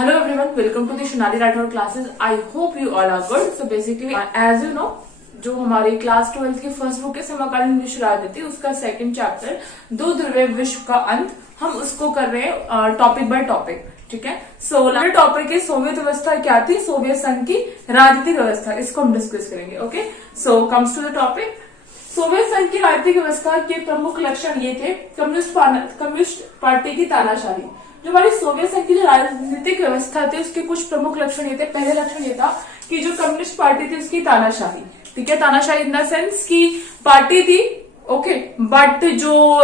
Hello everyone, welcome to the Shunali Rathod classes. I hope you all are good. So basically, as you know, जो हमारी class 12 की first book है समकालीन विश्व राजनीति, उसका सेकंड चैप्टर दो ध्रुवीय विश्व का अंत, हम उसको कर रहे हैं टॉपिक बाय टॉपिक. ठीक है. सो टॉपिक है सोवियत व्यवस्था क्या थी, सोवियत संघ की राजनीतिक व्यवस्था, इसको हम डिस्कस करेंगे. Okay. So comes to the topic. Soviet संघ की राजनीतिक व्यवस्था के प्रमुख लक्षण ये थे. कम्युनिस्ट पार्टी की तानाशाही. जो हमारी सोवियत संघ की जो राजनीतिक व्यवस्था थी उसके कुछ प्रमुख लक्षण ये थे. पहले लक्षण ये था कि जो कम्युनिस्ट पार्टी थी उसकी तानाशाही. ठीक है. तानाशाही इन द सेंस की पार्टी थी, ओके, बट जो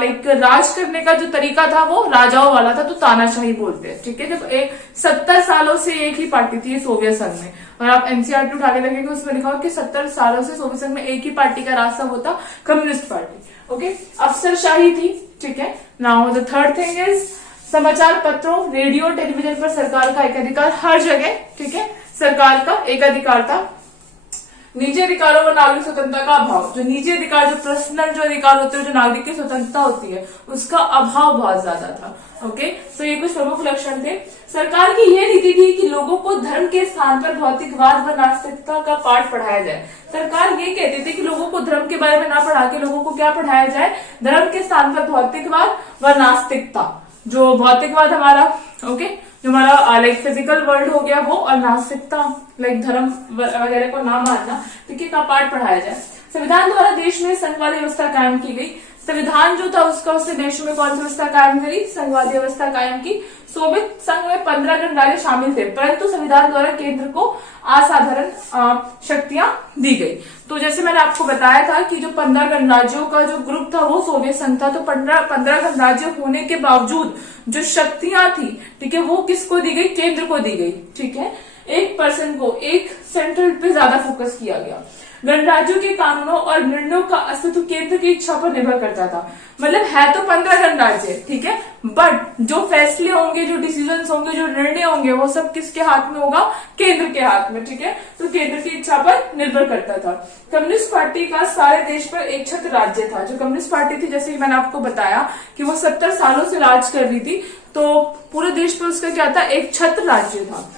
लाइक राज करने का जो तरीका था वो राजाओं वाला था, तो तानाशाही बोलते हैं. ठीक है. जब 70 सालों से एक ही पार्टी थी सोवियत संघ में, और आप एनसीईआरटी उठा के देखेंगे उसमें लिखा हुआ कि 70 सालों से सोवियत संघ में एक ही पार्टी का रास्ता होता, कम्युनिस्ट पार्टी. ओके. अफसरशाही थी. ठीक है. Now the third thing is समाचार पत्रों, रेडियो, टेलीविजन पर सरकार का एकाधिकार हर जगह. ठीक है. सरकार का एकाधिकार था. निजी अधिकारों और नागरिक स्वतंत्रता का अभाव. जो निजी अधिकार, जो पर्सनल जो अधिकार होते हैं, जो नागरिक की स्वतंत्रता होती है, उसका अभाव बहुत ज्यादा था. ओके. सो ये कुछ प्रमुख लक्षण थे. सरकार की यह नीति थी कि लोगों को धर्म के स्थान पर भौतिकवाद व नास्तिकता का पाठ पढ़ाया जाए. सरकार ये कहती थी कि लोगों को धर्म के बारे में ना पढ़ा के लोगों को क्या पढ़ाया जाए, धर्म के स्थान पर भौतिकवाद व नास्तिकता. जो भौतिकवाद हमारा, ओके, जो हमारा लाइक फिजिकल वर्ल्ड हो गया वो, और नास्तिकता लाइक धर्म वगैरह को ना मानना, ठीक है, का पाठ पढ़ाया जाए. संविधान द्वारा देश में संघवादी व्यवस्था कायम की गई. संविधान जो था उसका उससे देश में कौन सी व्यवस्था कायम करी, संघवादी व्यवस्था कायम की. सोवियत संघ में 15 गणराज्य शामिल थे, परंतु संविधान द्वारा केंद्र को असाधारण शक्तियां दी गई. तो जैसे मैंने आपको बताया था कि जो 15 गणराज्यों का जो ग्रुप था वो सोवियत संघ था. तो 15 गणराज्य होने के बावजूद जो शक्तियां थी, ठीक है, वो किसको दी गई, केंद्र को दी गई. ठीक है. एक पर्सन को, एक सेंट्रल पे ज्यादा फोकस किया गया. गणराज्यों के कानूनों और निर्णयों का अस्तित्व केंद्र की इच्छा पर निर्भर करता था. मतलब है तो 15 गणराज्य, ठीक है, बट जो फैसले होंगे, जो डिसीजंस होंगे, जो निर्णय होंगे, वो सब किसके हाथ में होगा, केंद्र के हाथ में. ठीक है. तो केंद्र की इच्छा पर निर्भर करता था. कम्युनिस्ट पार्टी का सारे देश पर एक छत्र राज्य था. जो कम्युनिस्ट पार्टी थी, जैसे मैंने आपको बताया कि वो 70 सालों से राज कर रही थी, तो पूरे देश पर उसका क्या था, एक छत्र राज्य था.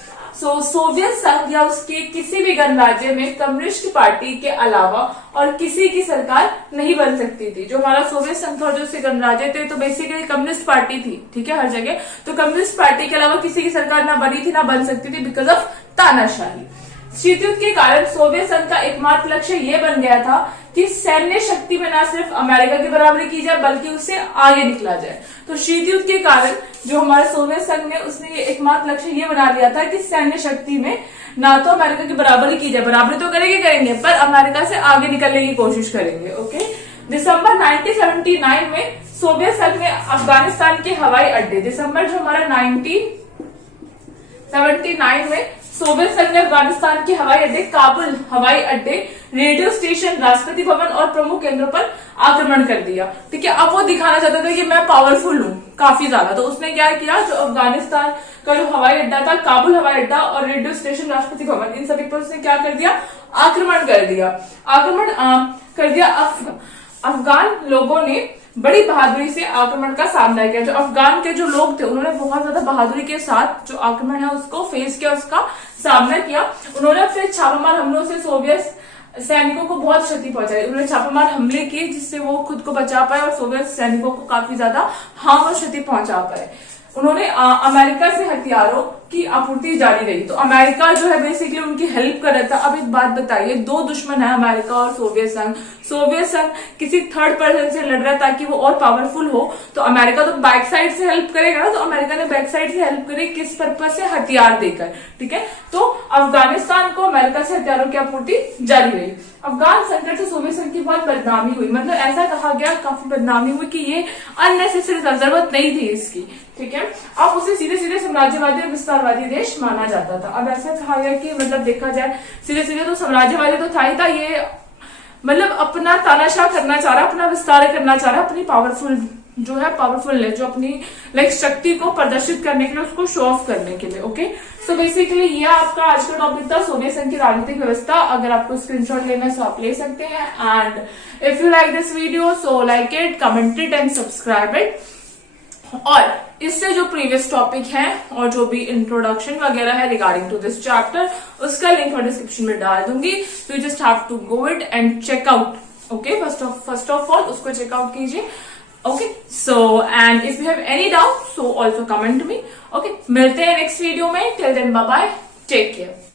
सोवियत संघ या उसके किसी भी गणराज्य में कम्युनिस्ट पार्टी के अलावा और किसी की सरकार नहीं बन सकती थी. जो हमारा सोवियत संघ और जो उसके गणराज्य थे, तो बेसिकली कम्युनिस्ट पार्टी थी. ठीक है, हर जगह. तो कम्युनिस्ट पार्टी के अलावा किसी की सरकार ना बनी थी, ना बन सकती थी, बिकॉज ऑफ तानाशाही. शीत युद्ध के कारण सोवियत संघ का एकमात्र लक्ष्य यह बन गया था कि सैन्य शक्ति में न सिर्फ अमेरिका की बराबरी की जाए, बल्कि उससे आगे निकला जाए. तो शीत युद्ध के कारण जो हमारे सोवियत संघ ने, उसने ये एकमात्र लक्ष्य ये बना लिया था कि सैन्य शक्ति में ना तो अमेरिका की बराबरी की जाए, बराबरी तो करेंगे, पर अमेरिका से आगे निकलने की कोशिश करेंगे. ओके. दिसंबर 1979 में सोवियत संघ ने अफगानिस्तान के हवाई अड्डे, दिसंबर जो हमारा 1979 में सोवियत संघ ने अफगानिस्तान के हवाई अड्डे, काबुल हवाई अड्डे, रेडियो स्टेशन, राष्ट्रपति भवन और प्रमुख केंद्रों पर आक्रमण कर दिया. ठीक है. अब वो दिखाना चाहता था कि मैं पावरफुल हूँ काफी ज्यादा. तो उसने क्या किया, जो अफगानिस्तान का जो हवाई अड्डा था, काबुल हवाई अड्डा और रेडियो स्टेशन, राष्ट्रपति भवन, इन सभी पर उसने क्या कर दिया, आक्रमण कर दिया. अफगान लोगों ने बड़ी बहादुरी से आक्रमण का सामना किया. जो अफगान के जो लोग थे, उन्होंने बहुत ज्यादा बहादुरी के साथ जो आक्रमण है उसको फेस किया, उसका सामना किया. उन्होंने फिर छापामार हमलों से सोवियत सैनिकों को बहुत क्षति पहुंचाई. उन्होंने छापामार हमले किए जिससे वो खुद को बचा पाए और सोवियत सैनिकों को काफी ज्यादा हार्म और क्षति पहुंचा पाए. उन्होंने अमेरिका से हथियारों की आपूर्ति जारी रही. तो अमेरिका जो है बेसिकली उनकी हेल्प कर रहा था. अब एक बात बताइए, दो दुश्मन है अमेरिका और सोवियत संघ. सोवियत संघ किसी थर्ड पर्सन से लड़ रहा है ताकि वो और पावरफुल हो, तो अमेरिका तो बैक साइड से हेल्प करेगा ना. तो अमेरिका ने बैक साइड से हेल्प करी, किस पर्पज से, हथियार देकर. ठीक है. तो अफगानिस्तान को अमेरिका से हथियारों की आपूर्ति जारी रही. अफगान संकट से सोवियत संघ की बहुत बदनामी हुई. मतलब ऐसा कहा गया, काफी बदनामी हुई कि ये अननेसेसरी, जरूरत नहीं थी इसकी. ठीक है. अब उसे सीधे सीधे साम्राज्यवादी और विस्तारवादी देश माना जाता था. अब ऐसा कहा गया कि मतलब देखा जाए सीधे सीधे तो साम्राज्यवादी तो था ही था, ये मतलब अपना तानाशाह करना चाह रहा, अपना विस्तार करना चाह रहा, अपनी पावरफुल जो है, पावरफुल है, जो अपनी लाइक शक्ति को प्रदर्शित करने के लिए, उसको शो ऑफ करने के लिए. ओके. सो बेसिकली ये आपका आज का टॉपिक था, सोवियत संघ की राजनीतिक व्यवस्था. अगर आपको स्क्रीनशॉट लेना है तो आप ले सकते हैं. And if you like this video, so like it, comment it and subscribe it. और इससे जो प्रीवियस टॉपिक है और जो भी इंट्रोडक्शन वगैरह है रिगार्डिंग टू दिस चैप्टर, उसका लिंक मैं डिस्क्रिप्शन में डाल दूंगी. तो you just have to go it and check out. Okay, first of all उसको चेकआउट कीजिए. Okay, so and if you have any doubt so also comment me. Okay, मिलते हैं नेक्स्ट वीडियो में. Till then bye bye, take care.